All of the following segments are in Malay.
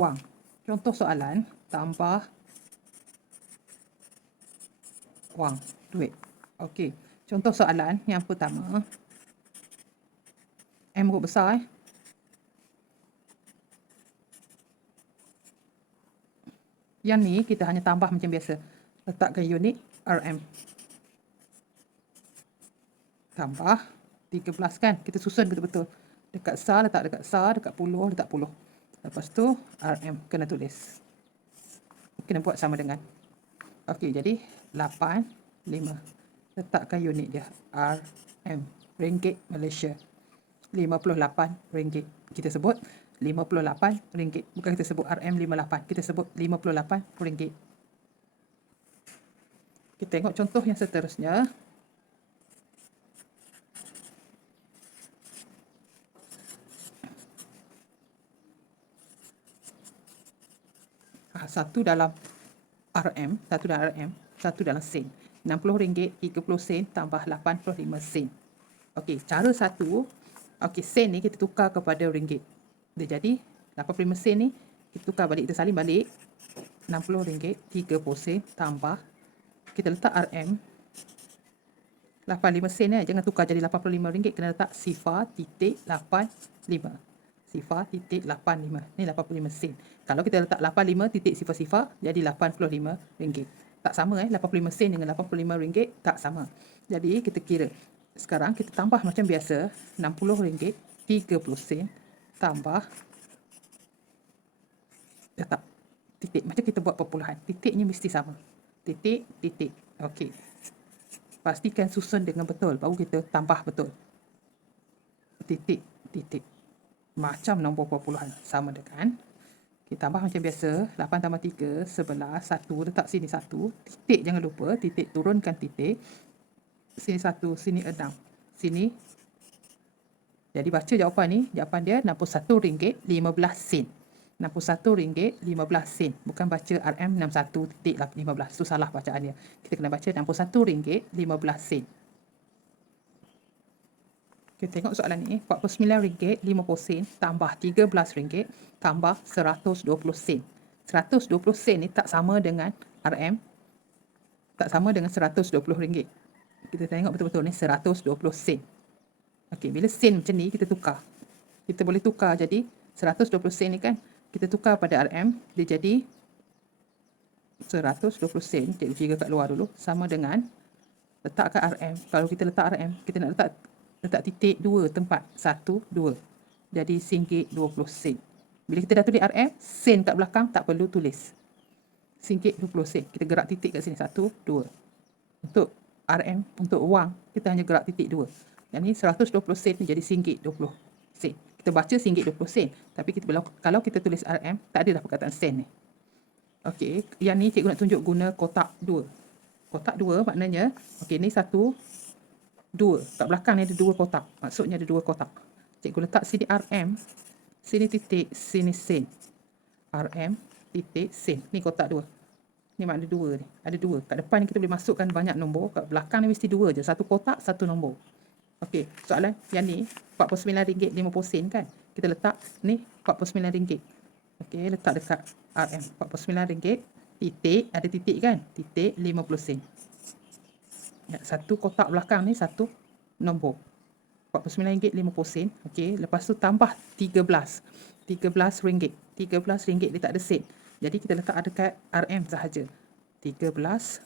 wang. Contoh soalan, tambah wang, duit. Okey, contoh soalan yang pertama. M huruf besar. Yang ni kita hanya tambah macam biasa. Letakkan unit RM. Tambah 13 kan. Kita susun betul-betul. Dekat SAR letak dekat SAR, dekat puluh letak puluh. Lepas tu RM kena tulis. Kena buat sama dengan. Okey, jadi 8, 5. Letakkan unit dia. RM. Ringgit Malaysia. 58 ringgit. Kita sebut 58 ringgit. Bukan kita sebut RM58. Kita sebut 58 ringgit. Kita tengok contoh yang seterusnya. Satu dalam RM, satu dalam RM, satu dalam sen. RM60, 30 sen tambah 85 sen. Okey, cara satu, okey, sen ni kita tukar kepada ringgit. Dia jadi 85 sen ni kita tukar balik, kita salin balik. RM60, 30 sen tambah, kita letak RM 85 sen jangan tukar jadi RM85, kena letak sifar titik 85. Sifar titik 85. Ni 85 sen. Kalau kita letak 85 titik sifar-sifar jadi RM85. Tak sama 85 sen dengan RM85 tak sama. Jadi kita kira. Sekarang kita tambah macam biasa, RM60, 30 sen tambah, letak titik. Macam kita buat perpuluhan. Titiknya mesti sama. Titik, titik. Okey. Pastikan susun dengan betul, baru kita tambah betul. Titik, titik. Macam nombor perpuluhan. Sama dengan, kita tambah macam biasa, 8 tambah 3, 11, 1, letak sini 1. Titik jangan lupa, titik turunkan titik. Sini 1, sini 6. Sini. Jadi baca jawapan ni, jawapan dia RM61.15. RM61.15. Bukan baca RM61.15. Itu salah bacaan dia. Kita kena baca RM61.15. Kita tengok soalan ni. RM49.50 tambah RM13 tambah RM120. 120 sen ni tak sama dengan RM. Tak sama dengan RM120. Kita tengok betul-betul ni 120 sen. Okey, bila sen macam ni kita tukar. Kita boleh tukar jadi 120 sen ni kan. Kita tukar pada RM, dia jadi 120 sen. Cikgu kira kat luar dulu. Sama dengan, letakkan RM. Kalau kita letak RM, kita nak letak titik 2 tempat. 1, 2. Jadi RM1.20. Bila kita dah tulis RM, sen kat belakang tak perlu tulis. RM1.20. Kita gerak titik kat sini. 1, 2. Untuk RM, untuk wang, kita hanya gerak titik 2. Yang ni 120 sen ni jadi RM1.20. Kita baca RM1.20. Tapi kalau kita tulis RM, tak ada dah perkataan sen ni. Okey, yang ni cikgu nak tunjuk guna kotak 2. Kotak 2 maknanya, okey, ni 1, 2. Kat belakang ni ada 2 kotak. Maksudnya ada 2 kotak. Cikgu letak sini RM, sini titik, sini sen. RM, titik, sen. Ni kotak 2. Ni makna 2 ni. Ada 2. Kat depan ni kita boleh masukkan banyak nombor. Kat belakang ni mesti 2 je. Satu kotak, satu nombor. Okey, soalan yang ni RM49.50 kan. Kita letak ni RM49. Okey, letak dekat RM. RM49 titik, ada titik kan? Titik 50 sen. Ya, satu kotak belakang ni satu nombor. RM49.50. Okey, lepas tu tambah 13. RM13. RM13 dia tak ada sen. Jadi kita letak dekat RM sahaja. RM13.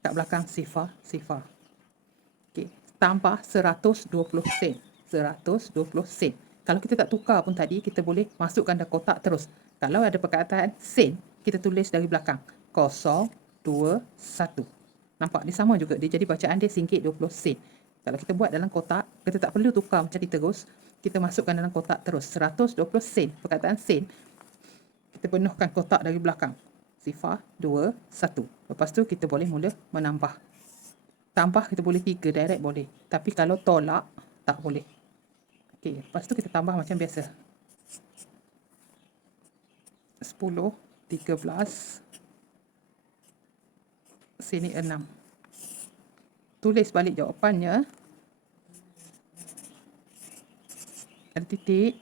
Kat belakang sifar, sifar. Okey, tambah 120 sen. 120 sen. Kalau kita tak tukar pun tadi, kita boleh masukkan dalam kotak terus. Kalau ada perkataan sen, kita tulis dari belakang. 0, 2, 1. Nampak? Dia sama juga. Dia jadi bacaan dia RM1.20. Kalau kita buat dalam kotak, kita tak perlu tukar macam ni terus. Kita masukkan dalam kotak terus. 120 sen. Perkataan sen, kita penuhkan kotak dari belakang. Sifar, 2, 1. Lepas tu kita boleh mula menambah. Tambah kita boleh 3 direct boleh. Tapi kalau tolak, tak boleh. Okey, lepas tu kita tambah macam biasa. 10, 13. Sini 6. Tulis balik jawapannya. Ada titik.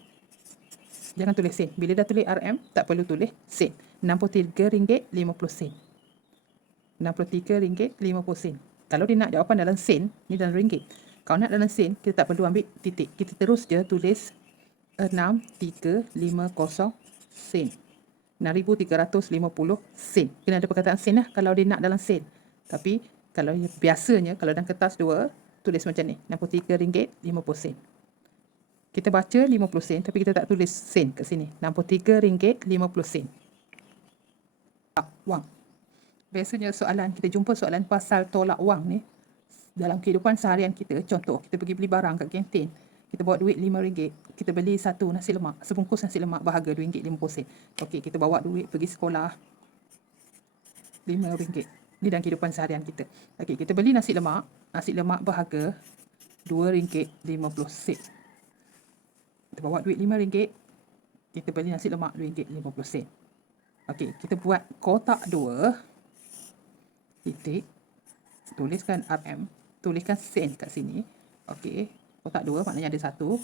Jangan tulis sen. Bila dah tulis RM, tak perlu tulis sen. RM63.50. RM63.50. Kalau dia nak jawapan dalam sen, ni dalam ringgit. Kalau nak dalam sen, kita tak perlu ambil titik. Kita terus je tulis 6350 sen. 6,350 sen. Kena ada perkataan sen lah kalau dia nak dalam sen. Tapi kalau biasanya, kalau dalam kertas 2, tulis macam ni. RM63.50. Kita baca 50 sen tapi kita tak tulis sen kat sini. RM63.50. Wang. Biasanya soalan, kita jumpa soalan pasal tolak wang ni dalam kehidupan seharian kita. Contoh, kita pergi beli barang kat kantin. Kita bawa duit RM5. Kita beli satu nasi lemak, sebungkus nasi lemak berharga RM2.50. Okey, kita bawa duit pergi sekolah RM5. Ni dalam kehidupan seharian kita. Okey, kita beli nasi lemak berharga RM2.50. Kita bawa duit RM5, kita beli nasi lemak RM2.50. Okey, kita buat kotak 2, titik, tuliskan RM, tuliskan sen kat sini. Okey, kotak 2 maknanya ada 1, 2.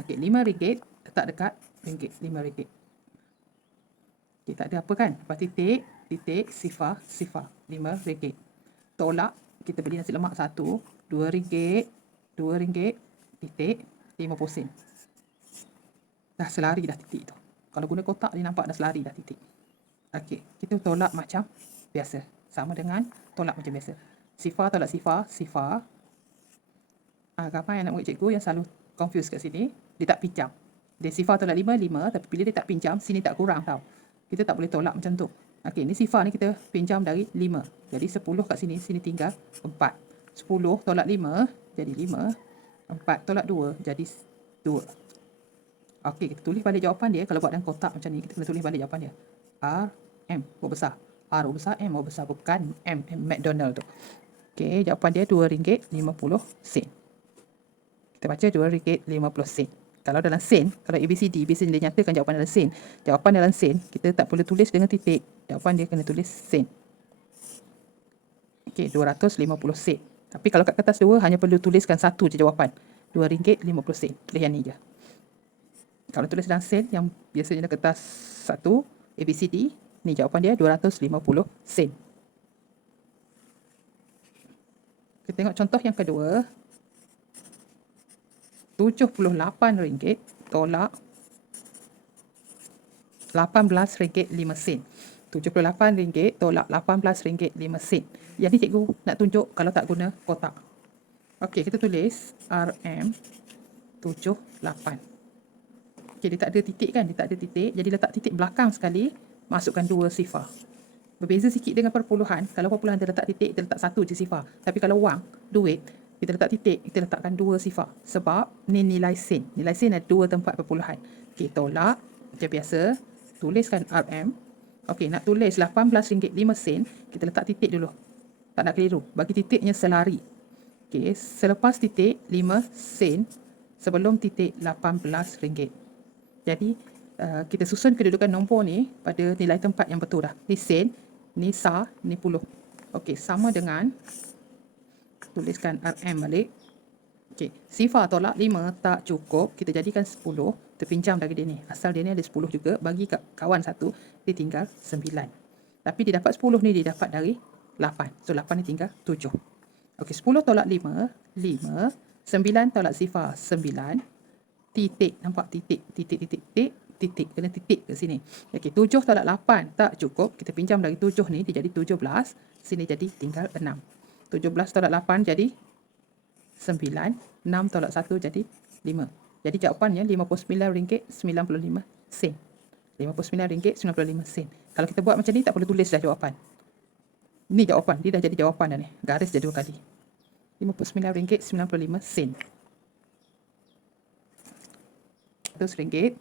Okey, RM5 letak dekat ringgit, RM5. Okey, tak ada apa kan? Lepas titik, sifar, RM5. Tolak, kita beli nasi lemak 1, RM2, titik, 50 sen. Dah selari dah titik tu. Kalau guna kotak dia nampak dah selari dah titik. Okey, kita tolak macam biasa. Sama dengan tolak macam biasa. Sifar tolak sifar. Ramai anak murid cikgu yang selalu confuse kat sini. Dia tak pinjam. Dia sifar tolak 5, tapi bila dia tak pinjam, sini tak kurang tau. Kita tak boleh tolak macam tu. Okey, ni sifar ni kita pinjam dari 5. Jadi 10 kat sini tinggal 4. 10 tolak 5 jadi 5. 4 tolak 2 jadi 2. Okey, kita tulis balik jawapan dia. Kalau buat dalam kotak macam ni, kita kena tulis balik jawapan dia. RM, huruf besar. R huruf besar, M huruf besar. Bukan M McDonald tu. Okey, jawapan dia RM2.50. Kita baca RM2.50. Kalau dalam sen, kalau ABCD, biasanya dia nyatakan jawapan dalam sen. Jawapan dalam sen, kita tak perlu tulis dengan titik. Jawapan dia kena tulis sen. Okey, 250 sen. Tapi kalau kat kertas 2, hanya perlu tuliskan satu je jawapan. RM2.50. Tulis yang ni je. Kalau tulis dalam sen, yang biasanya dalam kertas 1, ABCD, ni jawapan dia 250 sen. Kita tengok contoh yang kedua. RM78 tolak RM18.05. RM78 tolak RM18.05. Yang ni cikgu nak tunjuk kalau tak guna kotak. Okey, kita tulis RM78. Okey, dia tak ada titik kan? Dia tak ada titik. Jadi letak titik belakang sekali, masukkan 2 sifar. Berbeza sikit dengan perpuluhan. Kalau perpuluhan dia letak titik, kita letak 1 je sifar. Tapi kalau wang, duit, kita letak titik, kita letakkan 2 sifar. Sebab ni nilai sen. Nilai sen ada 2 tempat perpuluhan. Okey, tolak macam biasa. Tuliskan RM. Okey, nak tulis RM18.05, kita letak titik dulu. Tak nak keliru. Bagi titiknya selari. Okey, selepas titik 5 sen, sebelum titik RM18. Jadi, kita susun kedudukan nombor ni pada nilai tempat yang betul dah. Ni sen, ni sar, ni puluh. Okey, sama dengan, tuliskan RM balik. Okey, sifar tolak 5 tak cukup. Kita jadikan 10. Terpinjam dari dia ni. Asal dia ni ada 10 juga. Bagi kat kawan satu, dia tinggal 9. Tapi dia dapat 10 ni, dia dapat dari 8. So, 8 ni tinggal 7. Okey, 10 tolak 5, 5. 9 tolak sifar, 9. Titik, nampak titik. Kena titik ke sini. Okey, 7 tolak 8 tak cukup. Kita pinjam dari 7 ni, dia jadi 17. Sini jadi tinggal 6. 17 tolak 8 jadi 9. 6 tolak 1 jadi 5. Jadi jawapannya RM59.95. RM59.95. Kalau kita buat macam ni, tak perlu tulis dah jawapan. Ni jawapan. Dia dah jadi jawapan dah ni. Garis dah 2 kali. RM59.95. RM100.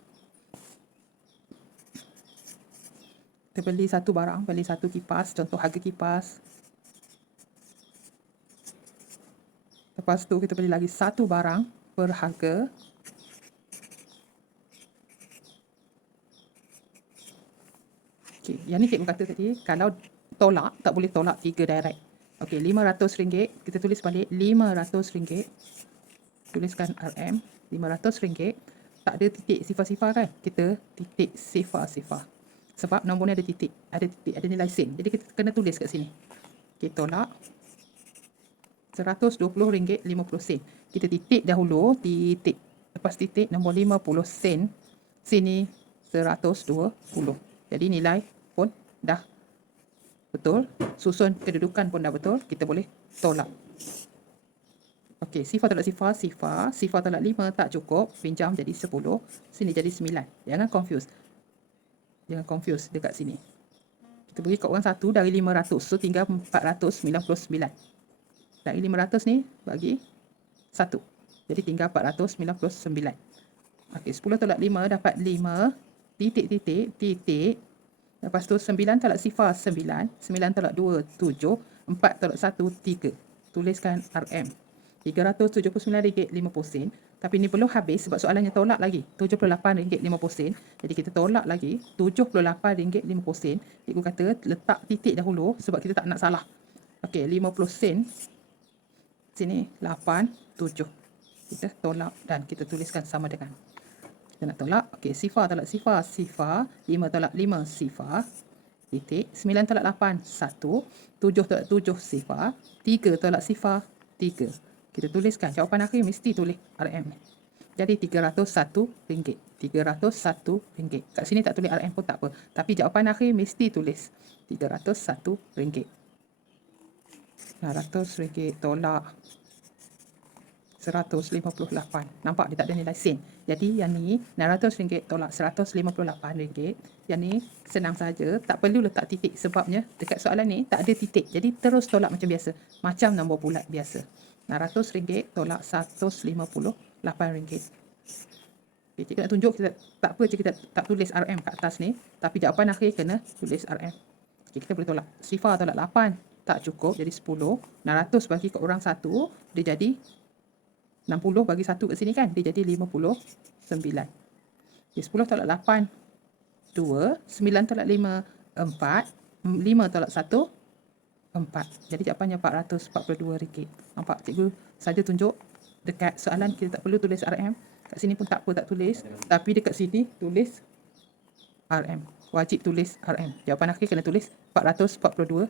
Kita beli satu barang, beli satu kipas. Contoh harga kipas. Lepas tu kita beli lagi satu barang berharga okey, yang ni cikgu kata tadi, kalau tolak, tak boleh tolak 3 direct. Okey, RM500. Kita tulis balik RM500. Tuliskan RM, RM500 tak ada titik sifar-sifar kan. Kita titik sifar-sifar. Sebab nombor ni ada titik, ada nilai sen. Jadi kita kena tulis kat sini. Kita tolak RM120.50. Kita titik dahulu, titik. Lepas titik nombor 50 sen. Sini 120. Jadi nilai pun dah betul. Susun kedudukan pun dah betul. Kita boleh tolak. Okey, sifar tolak sifar, sifar. Sifar tolak 5 tak cukup. Pinjam jadi 10. Sini jadi 9. Jangan confuse. Jangan confuse dekat sini. Kita bagi kat orang 1 dari 500. So tinggal 499. Dari 500 ni bagi 1. Jadi tinggal 499. Okey, 10 tolak 5 dapat 5. Titik, titik. Lepas tu 9 tolak sifar 9. 9 tolak 2, 7. 4 tolak 1, 3. Tuliskan RM. RM379.50. Tapi ni belum habis sebab soalannya tolak lagi. RM78.50. Jadi kita tolak lagi RM78.50. Cikgu kata letak titik dahulu sebab kita tak nak salah. Okey, 50 sen. Sini 8, 7. Kita tolak dan kita tuliskan sama dengan. Kita nak tolak. Okey, sifar tolak sifar, sifar. 5 tolak 5, sifar. Titik. 9 tolak 8, 1. 7 tolak 7, sifar. 3 tolak sifar, 3. Kita tuliskan. Jawapan akhir mesti tulis RM. Jadi RM301. RM301. Kat sini tak tulis RM pun tak apa. Tapi jawapan akhir mesti tulis RM301. RM900 tolak 158. Nampak dia tak ada nilai sen. Jadi yang ni RM900 tolak RM158. Yang ni senang saja, tak perlu letak titik sebabnya dekat soalan ni tak ada titik. Jadi terus tolak macam biasa, macam nombor bulat biasa. RM900 tolak RM158. Okay, cikgu nak tunjuk, kita tak apa cikgu tak tulis RM kat atas ni, tapi jawapan akhir kena tulis RM. Okay, kita boleh tolak. Sifar tolak 8 tak cukup, jadi 10. 600 bagi ke orang 1, dia jadi 60 bagi 1 kat sini kan, dia jadi 59. Okay, 10 tolak 8 2, 9 tolak 5 4, 5 tolak 1 4. Jadi jawapannya RM442. Nampak cikgu saja tunjuk dekat soalan kita tak perlu tulis RM. Kat sini pun tak apa tak tulis, tapi dekat sini tulis RM. Wajib tulis RM. Jawapan akhir kena tulis RM442.